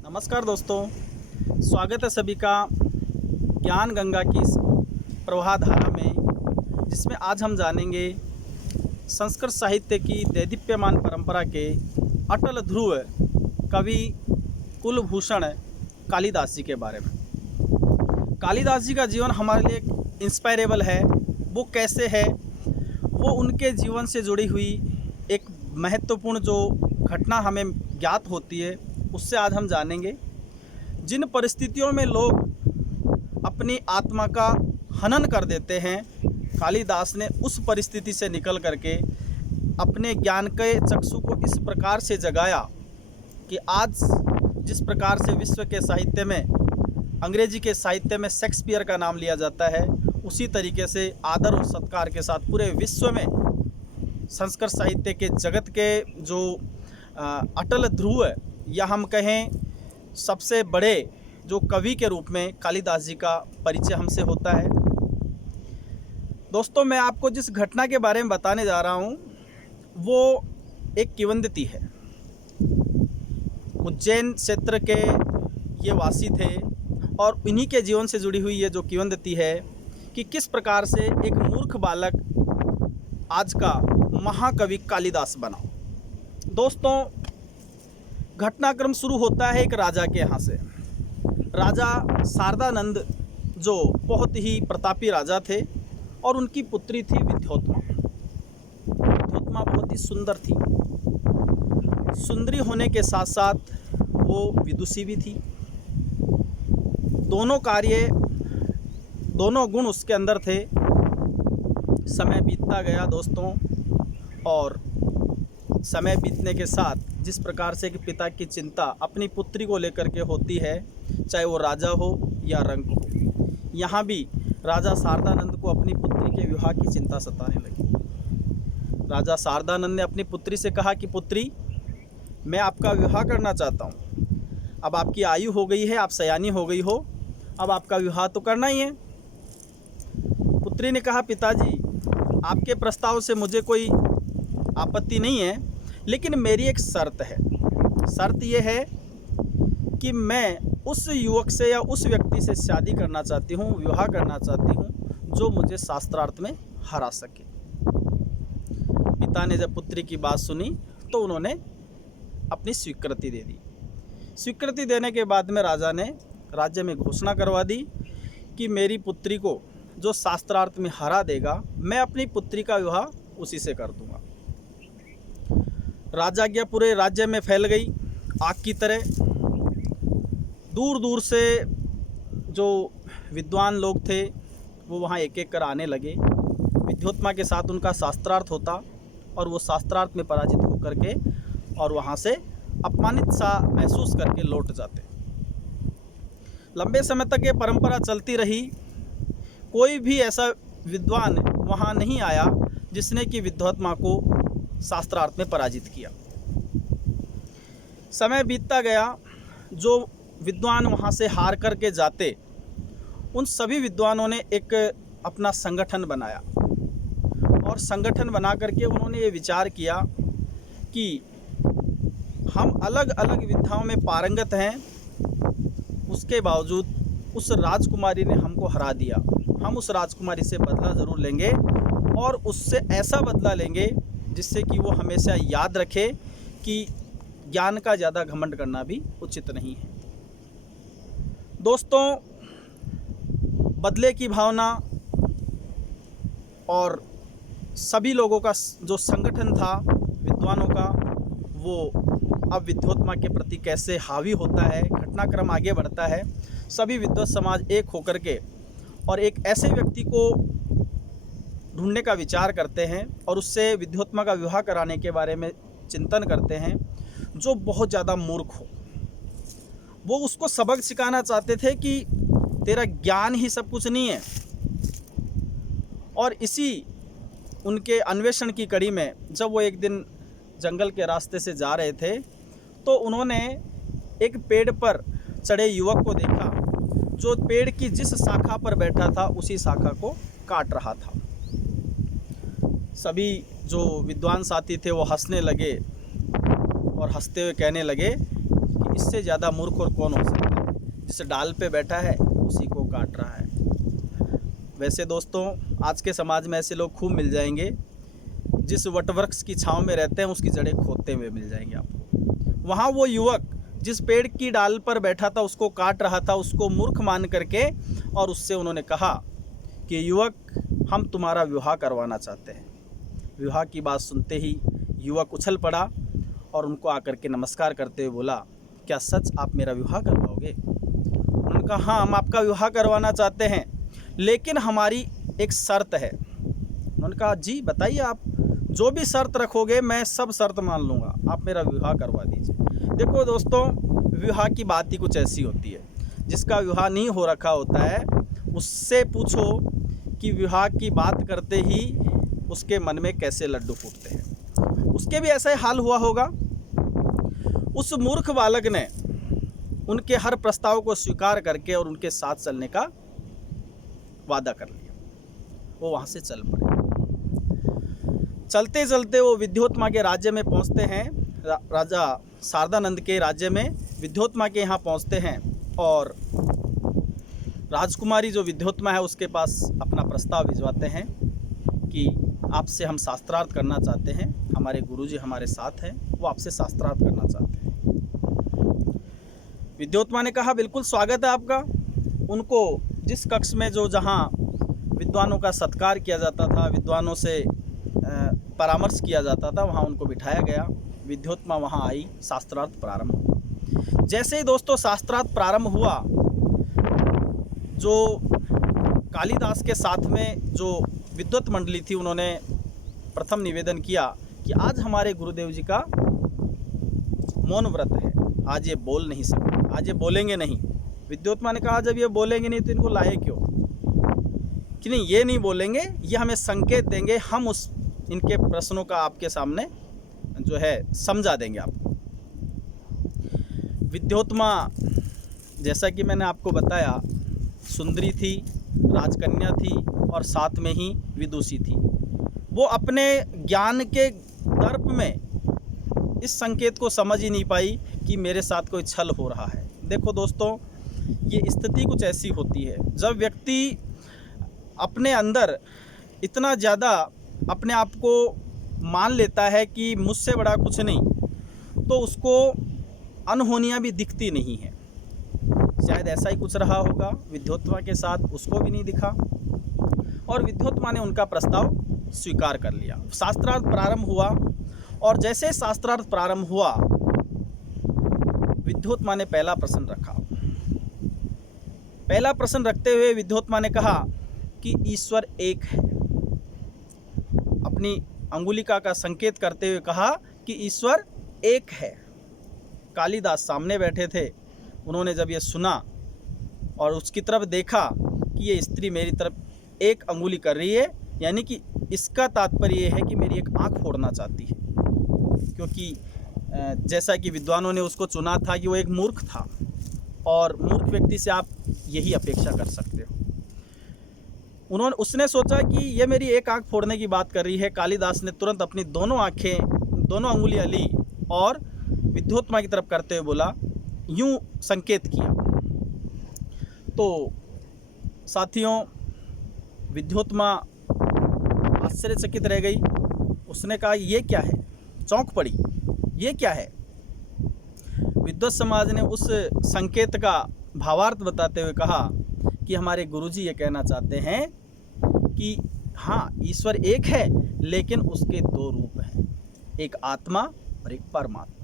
नमस्कार दोस्तों, स्वागत है सभी का ज्ञान गंगा की इस प्रवाह धारा में, जिसमें आज हम जानेंगे संस्कृत साहित्य की दैदीप्यमान परंपरा के अटल ध्रुव कवि कुलभूषण कालिदास जी के बारे में। कालिदास जी का जीवन हमारे लिए एक इंस्पायरेबल है। वो कैसे है, वो उनके जीवन से जुड़ी हुई एक महत्वपूर्ण जो घटना हमें ज्ञात होती है, उससे आज हम जानेंगे। जिन परिस्थितियों में लोग अपनी आत्मा का हनन कर देते हैं, कालिदास ने उस परिस्थिति से निकल करके अपने ज्ञान के चक्षु को इस प्रकार से जगाया कि आज जिस प्रकार से विश्व के साहित्य में, अंग्रेजी के साहित्य में शेक्सपियर का नाम लिया जाता है, उसी तरीके से आदर और सत्कार के साथ पूरे विश्व में संस्कृत साहित्य के जगत के जो अटल ध्रुव या हम कहें सबसे बड़े जो कवि के रूप में कालिदास जी का परिचय हमसे होता है। दोस्तों, मैं आपको जिस घटना के बारे में बताने जा रहा हूँ वो एक किंवदंती है। उज्जैन क्षेत्र के ये वासी थे और इन्हीं के जीवन से जुड़ी हुई ये जो किंवदंती है कि किस प्रकार से एक मूर्ख बालक आज का महाकवि कालिदास बना। दोस्तों, घटनाक्रम शुरू होता है एक राजा के यहाँ से। राजा शारदानंद जो बहुत ही प्रतापी राजा थे और उनकी पुत्री थी विद्योत्मा। विद्योत्मा बहुत ही सुंदर थी। सुंदरी होने के साथ साथ वो विदुषी भी थी। दोनों गुण उसके अंदर थे। समय बीतता गया दोस्तों, और समय बीतने के साथ जिस प्रकार से कि पिता की चिंता अपनी पुत्री को लेकर के होती है, चाहे वो राजा हो या रंक हो, यहाँ भी राजा शारदानंद को अपनी पुत्री के विवाह की चिंता सताने लगी। राजा शारदानंद ने अपनी पुत्री से कहा कि पुत्री, मैं आपका विवाह करना चाहता हूँ। अब आपकी आयु हो गई है, आप सयानी हो गई हो, अब आपका विवाह तो करना ही है। पुत्री ने कहा, पिताजी, आपके प्रस्ताव से मुझे कोई आपत्ति नहीं है, लेकिन मेरी एक शर्त है। शर्त यह है कि मैं उस युवक से या उस व्यक्ति से शादी करना चाहती हूँ, विवाह करना चाहती हूँ, जो मुझे शास्त्रार्थ में हरा सके। पिता ने जब पुत्री की बात सुनी तो उन्होंने अपनी स्वीकृति दे दी। स्वीकृति देने के बाद में राजा ने राज्य में घोषणा करवा दी कि मेरी पुत्री को जो शास्त्रार्थ में हरा देगा, मैं अपनी पुत्री का विवाह उसी से कर दूंगा। राजाज्ञा पूरे राज्य में फैल गई आग की तरह। दूर दूर से जो विद्वान लोग थे वो वहाँ एक एक कर आने लगे। विद्योत्मा के साथ उनका शास्त्रार्थ होता और वो शास्त्रार्थ में पराजित होकर के और वहाँ से अपमानित सा महसूस करके लौट जाते। लंबे समय तक ये परंपरा चलती रही। कोई भी ऐसा विद्वान वहाँ नहीं आया जिसने कि विद्योत्मा को शास्त्रार्थ में पराजित किया। समय बीतता गया। जो विद्वान वहाँ से हार करके जाते, उन सभी विद्वानों ने एक अपना संगठन बनाया और संगठन बना करके उन्होंने ये विचार किया कि हम अलग अलग विद्याओं में पारंगत हैं, उसके बावजूद उस राजकुमारी ने हमको हरा दिया। हम उस राजकुमारी से बदला ज़रूर लेंगे और उससे ऐसा बदला लेंगे जिससे कि वो हमेशा याद रखे कि ज्ञान का ज़्यादा घमंड करना भी उचित नहीं है। दोस्तों, बदले की भावना और सभी लोगों का जो संगठन था विद्वानों का, वो अब विद्योत्मा के प्रति कैसे हावी होता है। घटनाक्रम आगे बढ़ता है। सभी विद्वत समाज एक होकर के और एक ऐसे व्यक्ति को ढूंढने का विचार करते हैं और उससे विद्योत्मा का विवाह कराने के बारे में चिंतन करते हैं, जो बहुत ज़्यादा मूर्ख हो। वो उसको सबक सिखाना चाहते थे कि तेरा ज्ञान ही सब कुछ नहीं है। और इसी उनके अन्वेषण की कड़ी में जब वो एक दिन जंगल के रास्ते से जा रहे थे तो उन्होंने एक पेड़ पर चढ़े युवक को देखा, जो पेड़ की जिस शाखा पर बैठा था उसी शाखा को काट रहा था। सभी जो विद्वान साथी थे वो हंसने लगे और हंसते हुए कहने लगे कि इससे ज़्यादा मूर्ख और कौन हो सकता है। जिस डाल पे बैठा है उसी को काट रहा है। वैसे दोस्तों, आज के समाज में ऐसे लोग खूब मिल जाएंगे। जिस वटवृक्ष की छांव में रहते हैं उसकी जड़ें खोदते हुए मिल जाएंगे आपको। वहाँ वो युवक जिस पेड़ की डाल पर बैठा था उसको काट रहा था, उसको मूर्ख मान करके, और उससे उन्होंने कहा कि युवक, हम तुम्हारा विवाह करवाना चाहते हैं। विवाह की बात सुनते ही युवक उछल पड़ा और उनको आकर के नमस्कार करते हुए बोला, क्या सच आप मेरा विवाह करवाओगे? उन्होंने कहा, हाँ, हम आपका विवाह करवाना चाहते हैं, लेकिन हमारी एक शर्त है। उन्होंने कहा, जी बताइए, आप जो भी शर्त रखोगे मैं सब शर्त मान लूँगा, आप मेरा विवाह करवा दीजिए। देखो दोस्तों, विवाह की बात ही कुछ ऐसी होती है। जिसका विवाह नहीं हो रखा होता है उससे पूछो कि विवाह की बात करते ही उसके मन में कैसे लड्डू फूटते हैं। उसके भी ऐसा ही हाल हुआ होगा। उस मूर्ख बालक ने उनके हर प्रस्ताव को स्वीकार करके और उनके साथ चलने का वादा कर लिया। वो वहाँ से चल पड़े। चलते चलते वो विद्योत्मा के राज्य में पहुँचते हैं। राजा शारदानंद के राज्य में विद्योत्मा के यहाँ पहुँचते हैं और राजकुमारी जो विद्योत्मा है उसके पास अपना प्रस्ताव भिजवाते हैं कि आपसे हम शास्त्रार्थ करना चाहते हैं। हमारे गुरुजी हमारे साथ हैं, वो आपसे शास्त्रार्थ करना चाहते हैं। विद्योत्मा ने कहा, बिल्कुल स्वागत है आपका। उनको जिस कक्ष में जहाँ विद्वानों का सत्कार किया जाता था, विद्वानों से परामर्श किया जाता था, वहाँ उनको बिठाया गया। विद्योत्मा वहाँ आई, शास्त्रार्थ प्रारंभ हुआ। जैसे ही दोस्तों शास्त्रार्थ प्रारंभ हुआ, जो कालिदास के साथ में जो विद्वत मंडली थी उन्होंने प्रथम निवेदन किया कि आज हमारे गुरुदेव जी का मौन व्रत है, आज ये बोल नहीं सकते, आज ये बोलेंगे नहीं। विद्योत्मा ने कहा, जब ये बोलेंगे नहीं तो इनको लाए क्यों? कि नहीं, ये नहीं बोलेंगे, ये हमें संकेत देंगे, हम उस इनके प्रश्नों का आपके सामने जो है समझा देंगे आपको। विद्योत्मा, जैसा कि मैंने आपको बताया, सुंदरी थी, राजकन्या थी और साथ में ही विदुषी थी। वो अपने ज्ञान के दर्प में इस संकेत को समझ ही नहीं पाई कि मेरे साथ कोई छल हो रहा है। देखो दोस्तों, ये स्थिति कुछ ऐसी होती है जब व्यक्ति अपने अंदर इतना ज़्यादा अपने आप को मान लेता है कि मुझसे बड़ा कुछ नहीं, तो उसको अनहोनियाँ भी दिखती नहीं है। शायद ऐसा ही कुछ रहा होगा विद्योत्मा के साथ, उसको भी नहीं दिखा और विद्योत्मा ने उनका प्रस्ताव स्वीकार कर लिया। शास्त्रार्थ प्रारंभ हुआ और जैसे शास्त्रार्थ प्रारंभ हुआ, विद्योत्मा ने पहला प्रश्न रखा। पहला प्रश्न रखते हुए विद्योत्मा ने कहा कि ईश्वर एक है। अपनी अंगुलिका का संकेत करते हुए कहा कि ईश्वर एक है। कालिदास सामने बैठे थे। उन्होंने जब ये सुना और उसकी तरफ देखा कि ये स्त्री मेरी तरफ एक अंगुली कर रही है, यानी कि इसका तात्पर्य ये है कि मेरी एक आंख फोड़ना चाहती है, क्योंकि जैसा कि विद्वानों ने उसको चुना था कि वो एक मूर्ख था और मूर्ख व्यक्ति से आप यही अपेक्षा कर सकते हो। उसने सोचा कि ये मेरी एक आंख फोड़ने की बात कर रही है। कालिदास ने तुरंत अपनी दोनों अंगुलियां ली और विद्योत्मा की तरफ करते हुए बोला, यूं संकेत किया। तो साथियों, विद्योत्मा आश्चर्यचकित रह गई। उसने कहा, ये क्या है? चौंक पड़ी, ये क्या है? विद्वत समाज ने उस संकेत का भावार्थ बताते हुए कहा कि हमारे गुरुजी ये कहना चाहते हैं कि हाँ, ईश्वर एक है, लेकिन उसके दो रूप हैं, एक आत्मा और एक परमात्मा।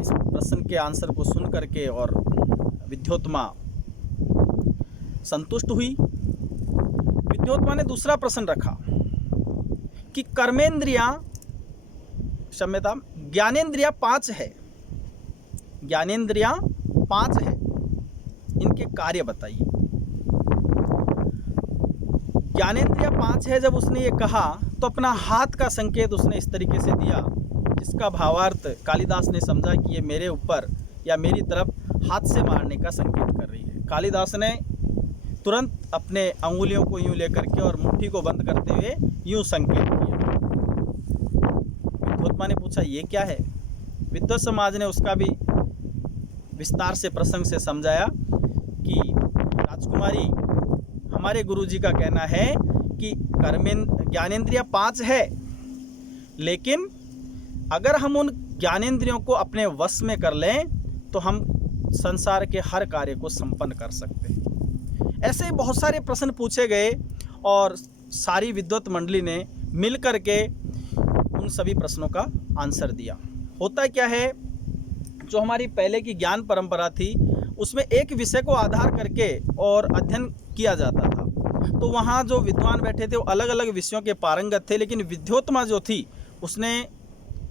इस प्रश्न के आंसर को सुन करके और विद्योत्मा संतुष्ट हुई। विद्योत्मा ने दूसरा प्रश्न रखा कि ज्ञानेंद्रियां 5 है, ज्ञानेंद्रियां 5 है, इनके कार्य बताइए। ज्ञानेंद्रियां 5 है, जब उसने ये कहा तो अपना हाथ का संकेत उसने इस तरीके से दिया जिसका भावार्थ कालिदास ने समझा कि ये मेरे ऊपर या मेरी तरफ हाथ से मारने का संकेत कर रही है। कालिदास ने तुरंत अपने अंगुलियों को यूं लेकर के और मुट्ठी को बंद करते हुए यूं संकेत किया। विद्योत्मा ने पूछा, ये क्या है? विद्वत समाज ने उसका भी विस्तार से प्रसंग से समझाया कि राजकुमारी, हमारे गुरुजी का कहना है कि ज्ञानेंद्रिय 5 है, लेकिन अगर हम उन ज्ञानेंद्रियों को अपने वश में कर लें तो हम संसार के हर कार्य को संपन्न कर सकते हैं। ऐसे ही बहुत सारे प्रश्न पूछे गए और सारी विद्वत मंडली ने मिल कर के उन सभी प्रश्नों का आंसर दिया। होता क्या है, जो हमारी पहले की ज्ञान परंपरा थी उसमें एक विषय को आधार करके और अध्ययन किया जाता था, तो वहाँ जो विद्वान बैठे थे वो अलग अलग विषयों के पारंगत थे, लेकिन विद्योत्मा जो थी उसने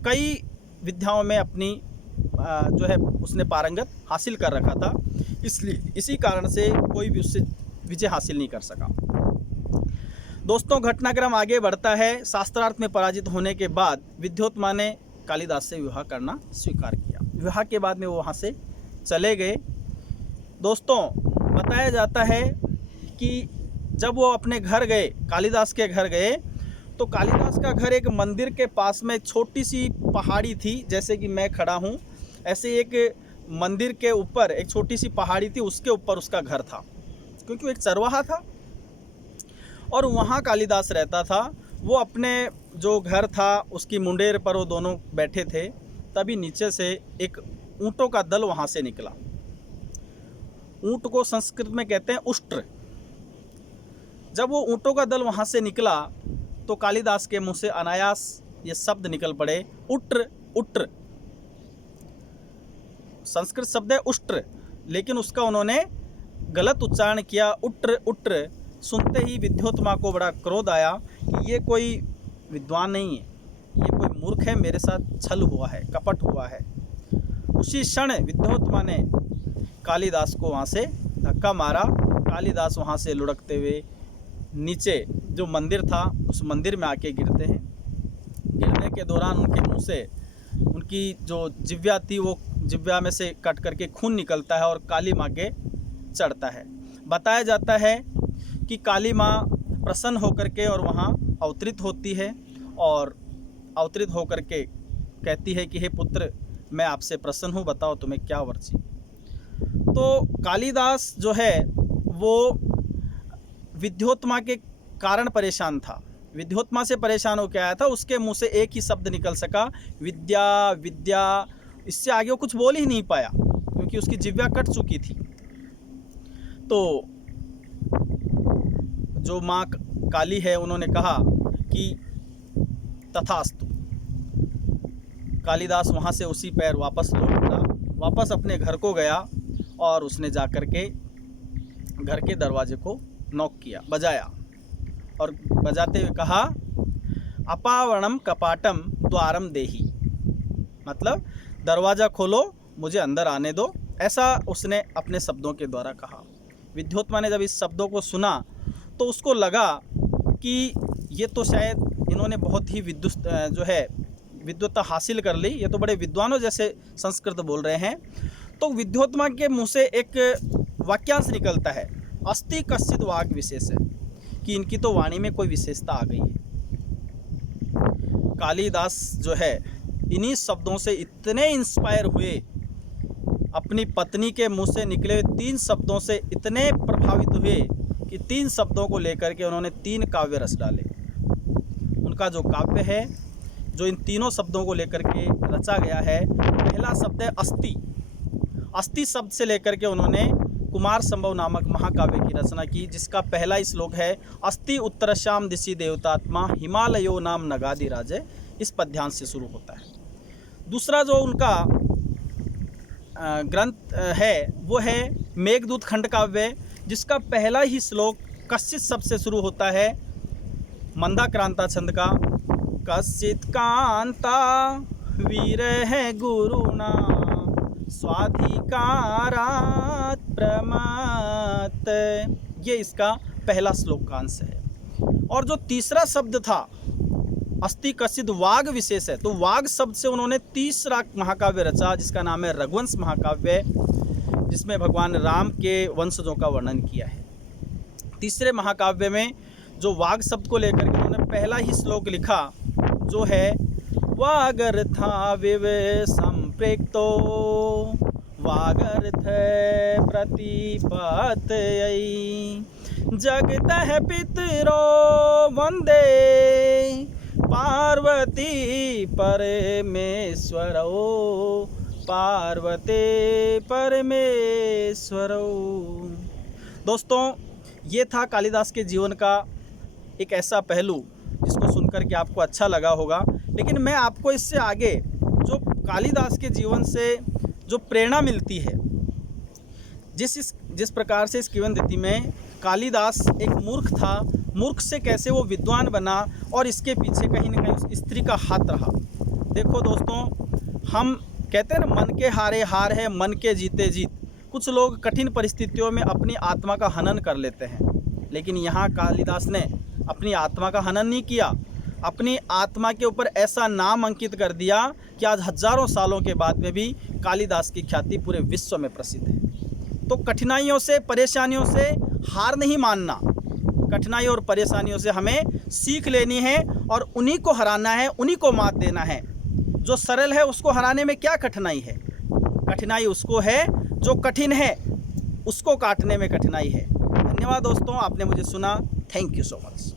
कई विद्याओं में अपनी जो है उसने पारंगत हासिल कर रखा था, इसलिए इसी कारण से कोई भी उससे विजय हासिल नहीं कर सका। दोस्तों, घटनाक्रम आगे बढ़ता है। शास्त्रार्थ में पराजित होने के बाद विद्योत्मा ने कालिदास से विवाह करना स्वीकार किया। विवाह के बाद में वो वहाँ से चले गए। दोस्तों, बताया जाता है कि जब वो अपने घर गए, कालिदास के घर गए, तो कालिदास का घर एक मंदिर के पास में छोटी सी पहाड़ी थी, जैसे कि मैं खड़ा हूँ ऐसे एक मंदिर के ऊपर एक छोटी सी पहाड़ी थी, उसके ऊपर उसका घर था, क्योंकि वो एक चरवाहा था और वहाँ कालिदास रहता था। वो अपने जो घर था उसकी मुंडेर पर वो दोनों बैठे थे, तभी नीचे से एक ऊँटों का दल वहाँ से निकला। ऊँट को संस्कृत में कहते हैं उष्ट्र। जब वो ऊँटों का दल वहाँ से निकला तो कालिदास के मुंह से अनायास ये शब्द निकल पड़े, उट्र उट्र। संस्कृत शब्द है उष्ट्र, लेकिन उसका उन्होंने गलत उच्चारण किया, उट्र उट्र। सुनते ही विद्योत्मा को बड़ा क्रोध आया कि ये कोई विद्वान नहीं है, ये कोई मूर्ख है, मेरे साथ छल हुआ है, कपट हुआ है। उसी क्षण विद्योत्मा ने कालिदास को वहाँ से धक्का मारा। कालिदास वहाँ से लुढ़कते हुए नीचे जो मंदिर था उस मंदिर में आके गिरते हैं। गिरने के दौरान उनके मुंह से उनकी जो जिह्वा थी वो जिह्वा में से कट करके खून निकलता है और काली माँ के चढ़ता है। बताया जाता है कि काली माँ प्रसन्न होकर के और वहाँ अवतरित होती है और अवतरित होकर के कहती है कि हे पुत्र, मैं आपसे प्रसन्न हूँ, बताओ तुम्हें क्या वर चाहिए। तो कालिदास जो है वो विद्योत्मा के कारण परेशान था। विद्योत्मा से परेशान होकर आया था, उसके मुंह से एक ही शब्द निकल सका, विद्या विद्या। इससे आगे वो कुछ बोल ही नहीं पाया क्योंकि उसकी जिह्वा कट चुकी थी। तो जो माँ काली है उन्होंने कहा कि तथास्तु। कालिदास वहाँ से उसी पैर वापस लौट पड़ा, वापस अपने घर को गया और उसने जाकर के घर के दरवाजे को नॉक किया, बजाया और बजाते हुए कहा, अपावरणम कपाटम द्वारम देही, मतलब दरवाज़ा खोलो, मुझे अंदर आने दो, ऐसा उसने अपने शब्दों के द्वारा कहा। विद्योत्मा ने जब इस शब्दों को सुना तो उसको लगा कि ये तो शायद इन्होंने बहुत ही विद्वत्ता हासिल कर ली, ये तो बड़े विद्वानों जैसे संस्कृत बोल रहे हैं। तो विद्योत्मा के मुंह से एक वाक्यांश निकलता है, अस्ति कश्चित् वाग विशेष, कि इनकी तो वाणी में कोई विशेषता आ गई है। कालिदास जो है इन्हीं शब्दों से इतने इंस्पायर हुए, अपनी पत्नी के मुंह से निकले 3 शब्दों से इतने प्रभावित हुए कि 3 शब्दों को लेकर के उन्होंने 3 काव्य रच डाले। उनका जो काव्य है, जो इन तीनों शब्दों को लेकर के रचा गया है, पहला शब्द है अस्ति। अस्ति शब्द से लेकर के उन्होंने कुमार संभव नामक महाकाव्य की रचना की, जिसका पहला श्लोक है, अस्ति उत्तरश्याम दिशि देवतात्मा हिमालयो नाम नगादि राजे। इस पद्यांश से शुरू होता है। दूसरा जो उनका ग्रंथ है वो है मेघदूत खंड काव्य, जिसका पहला ही श्लोक कश्चित शब्द से शुरू होता है, मंदाक्रांता छंद का, कश्चित कांता वीर है गुरुना स्वाधिकारात् प्रमात। ये इसका पहला श्लोक का अंश है। और जो तीसरा शब्द था अस्ति कश्चित् वाग विशेष है, तो वाग शब्द से उन्होंने तीसरा महाकाव्य रचा, जिसका नाम है रघुवंश महाकाव्य, जिसमें भगवान राम के वंशजों का वर्णन किया है। तीसरे महाकाव्य में जो वाग शब्द को लेकर के उन्होंने पहला ही श्लोक लिखा, जो है वागर्था विव प्रेक्तो वागर्थ प्रतिपत्यै जगतः पितरो वंदे पार्वती परमेश्वरो पार्वती परमेश्वरो। दोस्तों, ये था कालिदास के जीवन का एक ऐसा पहलू जिसको सुनकर के आपको अच्छा लगा होगा। लेकिन मैं आपको इससे आगे जो कालिदास के जीवन से जो प्रेरणा मिलती है, जिस प्रकार से इस किंवदंती में कालिदास एक मूर्ख था, मूर्ख से कैसे वो विद्वान बना और इसके पीछे कहीं ना कहीं उस स्त्री का हाथ रहा। देखो दोस्तों, हम कहते हैं ना, मन के हारे हार है, मन के जीते जीत। कुछ लोग कठिन परिस्थितियों में अपनी आत्मा का हनन कर लेते हैं, लेकिन यहाँ कालिदास ने अपनी आत्मा का हनन नहीं किया। अपनी आत्मा के ऊपर ऐसा नाम अंकित कर दिया कि आज हजारों सालों के बाद में भी कालिदास की ख्याति पूरे विश्व में प्रसिद्ध है। तो कठिनाइयों से, परेशानियों से हार नहीं मानना, कठिनाई और परेशानियों से हमें सीख लेनी है और उन्हीं को हराना है, उन्हीं को मात देना है। जो सरल है उसको हराने में क्या कठिनाई है? कठिनाई उसको है जो कठिन है, उसको काटने में कठिनाई है। धन्यवाद दोस्तों, आपने मुझे सुना। Thank you so much.